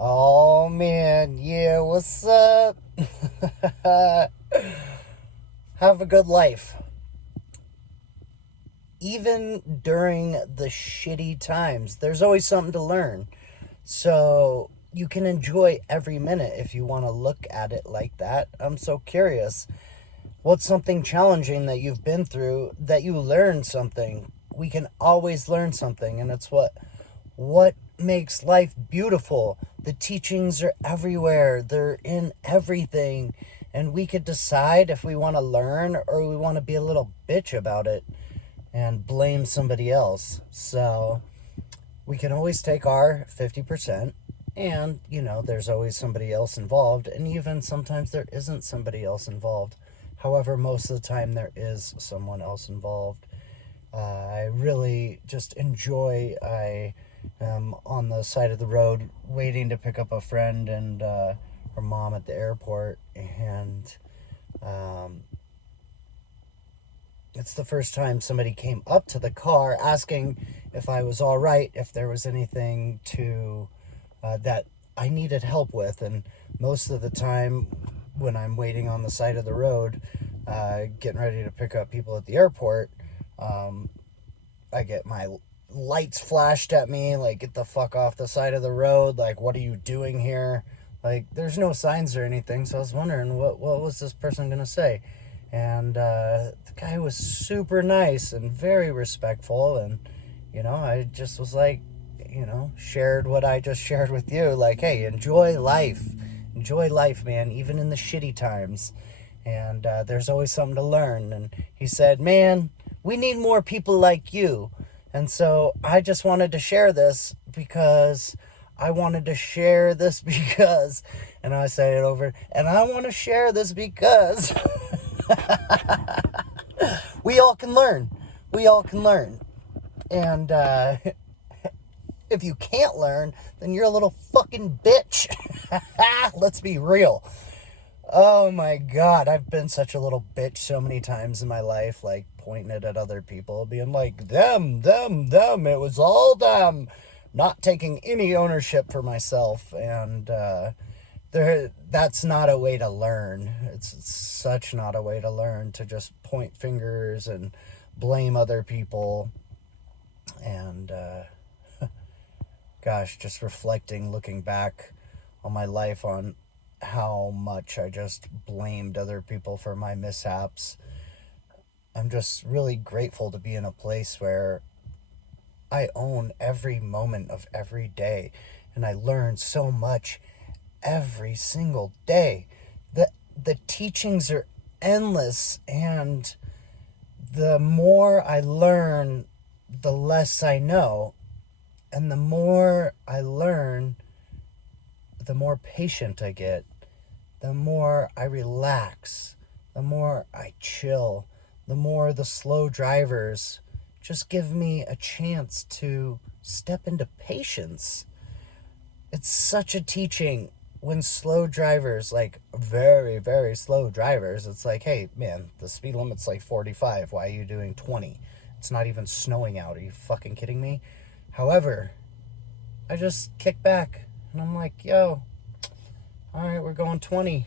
Oh man, yeah, what's up? Have a good life. Even during the shitty times, there's always something to learn. So you can enjoy every minute if you want to look at it like that. I'm so curious. What's something challenging that you've been through that you learned something? We can always learn something, and it's what makes life beautiful. The teachings are everywhere. They're in everything. And we could decide if we want to learn or we want to be a little bitch about it and blame somebody else. So we can always take our 50%. And, there's always somebody else involved. And even sometimes there isn't somebody else involved. However, most of the time there is someone else involved. I really just enjoy. I am on the side of the road waiting to pick up a friend and her mom at the airport. And it's the first time somebody came up to the car asking if I was all right, if there was anything that I needed help with. And most of the time when I'm waiting on the side of the road, getting ready to pick up people at the airport, I get my lights flashed at me, like, get the fuck off the side of the road, like, what are you doing here? Like, there's no signs or anything, so I was wondering, what was this person gonna say? And the guy was super nice and very respectful, and, I just was like, shared what I just shared with you, like, hey, enjoy life, man, even in the shitty times. And there's always something to learn. And he said, man, we need more people like you. And so I just wanted to share this because I wanted to share this because, and I say it over, and I want to share this because we all can learn. We all can learn. And if you can't learn, then you're a little fucking bitch. Let's be real. Oh my God, I've been such a little bitch so many times in my life, like pointing it at other people, being like, them, it was all them, not taking any ownership for myself. And that's not a way to learn. It's such not a way to learn, to just point fingers and blame other people. And gosh, just reflecting, looking back on my life, on how much I just blamed other people for my mishaps. I'm just really grateful to be in a place where I own every moment of every day, and I learn so much every single day. The teachings are endless, and the more I learn, the less I know. And the more I learn, the more patient I get, the more I relax, the more I chill, the more the slow drivers just give me a chance to step into patience. It's such a teaching when slow drivers, like very, very slow drivers, it's like, hey, man, the speed limit's like 45. Why are you doing 20? It's not even snowing out. Are you fucking kidding me? However, I just kick back and I'm like, yo, all right, we're going 20.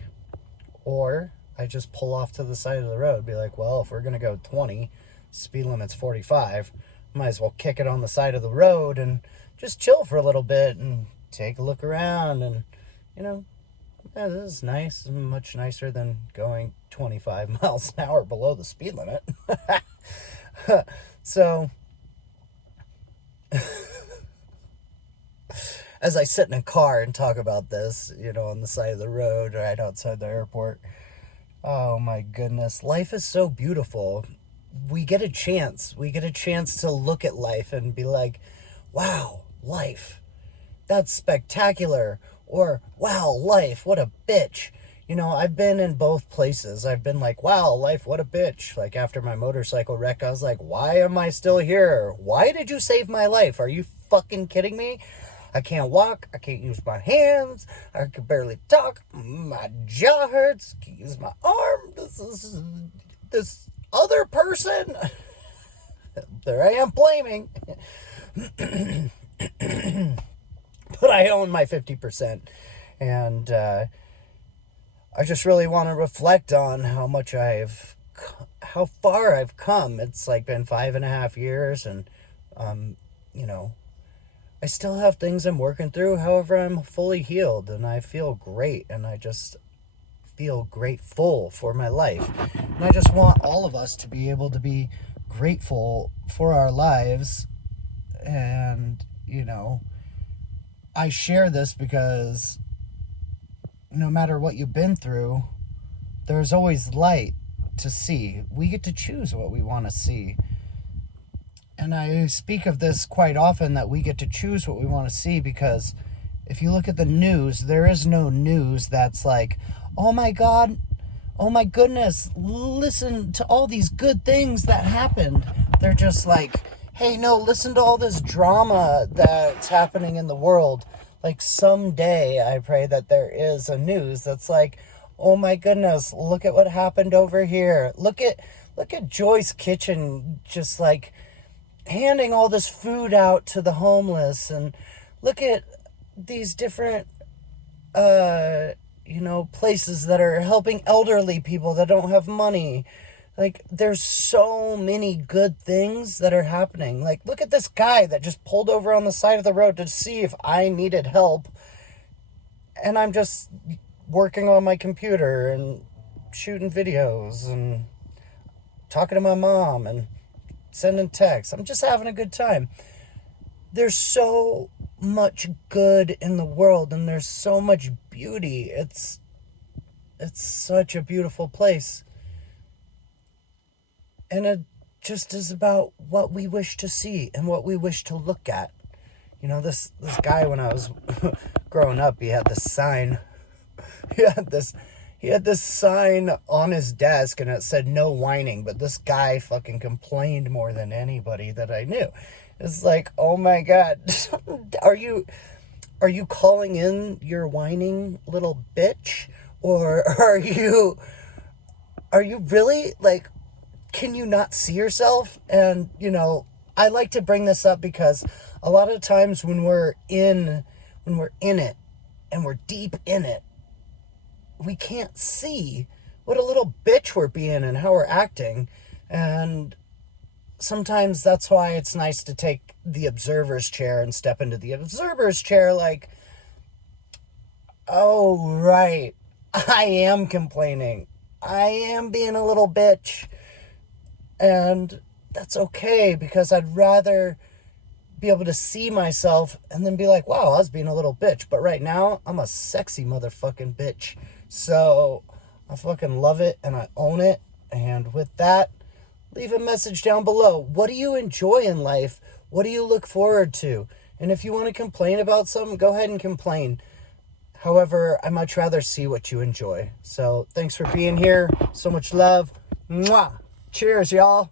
Or I just pull off to the side of the road, be like, well, if we're going to go 20, speed limit's 45, might as well kick it on the side of the road and just chill for a little bit and take a look around. And, yeah, this is nice. It's much nicer than going 25 miles an hour below the speed limit. So, as I sit in a car and talk about this, on the side of the road right outside the airport, oh my goodness, life is so beautiful. We get a chance. We get a chance to look at life and be like, wow, life, that's spectacular. Or, wow, life, what a bitch. I've been in both places. I've been like, wow, life, what a bitch. Like, after my motorcycle wreck, I was like, why am I still here? Why did you save my life? Are you fucking kidding me? I can't walk. I can't use my hands. I can barely talk. My jaw hurts. I can't use my arm. This other person. There I am blaming. but I own my 50%. And I just really want to reflect on how far I've come. It's like been 5.5 years, and you know, I still have things I'm working through. However, I'm fully healed and I feel great, and I just feel grateful for my life. And I just want all of us to be able to be grateful for our lives. And, I share this because no matter what you've been through, there's always light to see. We get to choose what we want to see. And I speak of this quite often, that we get to choose what we want to see, because if you look at the news, there is no news that's like, oh my God, oh my goodness, listen to all these good things that happened. They're just like, hey, no, listen to all this drama that's happening in the world. Like, someday I pray that there is a news that's like, oh my goodness, look at what happened over here. Look at Joy's Kitchen just like handing all this food out to the homeless, and look at these different places that are helping elderly people that don't have money. Like, there's so many good things that are happening. Like, look at this guy that just pulled over on the side of the road to see if I needed help, and I'm just working on my computer and shooting videos and talking to my mom and sending texts. I'm just having a good time. There's so much good in the world, and there's so much beauty. It's such a beautiful place. And it just is about what we wish to see and what we wish to look at. This guy, when I was growing up, he had this sign. He had this sign on his desk, and it said no whining, but this guy fucking complained more than anybody that I knew. It's like, oh my God, are you calling in your whining little bitch? Or are you really, like, can you not see yourself? And, I like to bring this up because a lot of times when we're in it and we're deep in it, we can't see what a little bitch we're being and how we're acting. And sometimes that's why it's nice to take the observer's chair and step into the observer's chair, like, oh, right, I am complaining. I am being a little bitch. And that's okay, because I'd rather be able to see myself and then be like, wow, I was being a little bitch. But right now, I'm a sexy motherfucking bitch. So I fucking love it, and I own it. And with that, leave a message down below. What do you enjoy in life? What do you look forward to? And if you want to complain about something, go ahead and complain. However, I much rather see what you enjoy. So thanks for being here. So much love. Mwah. Cheers, y'all.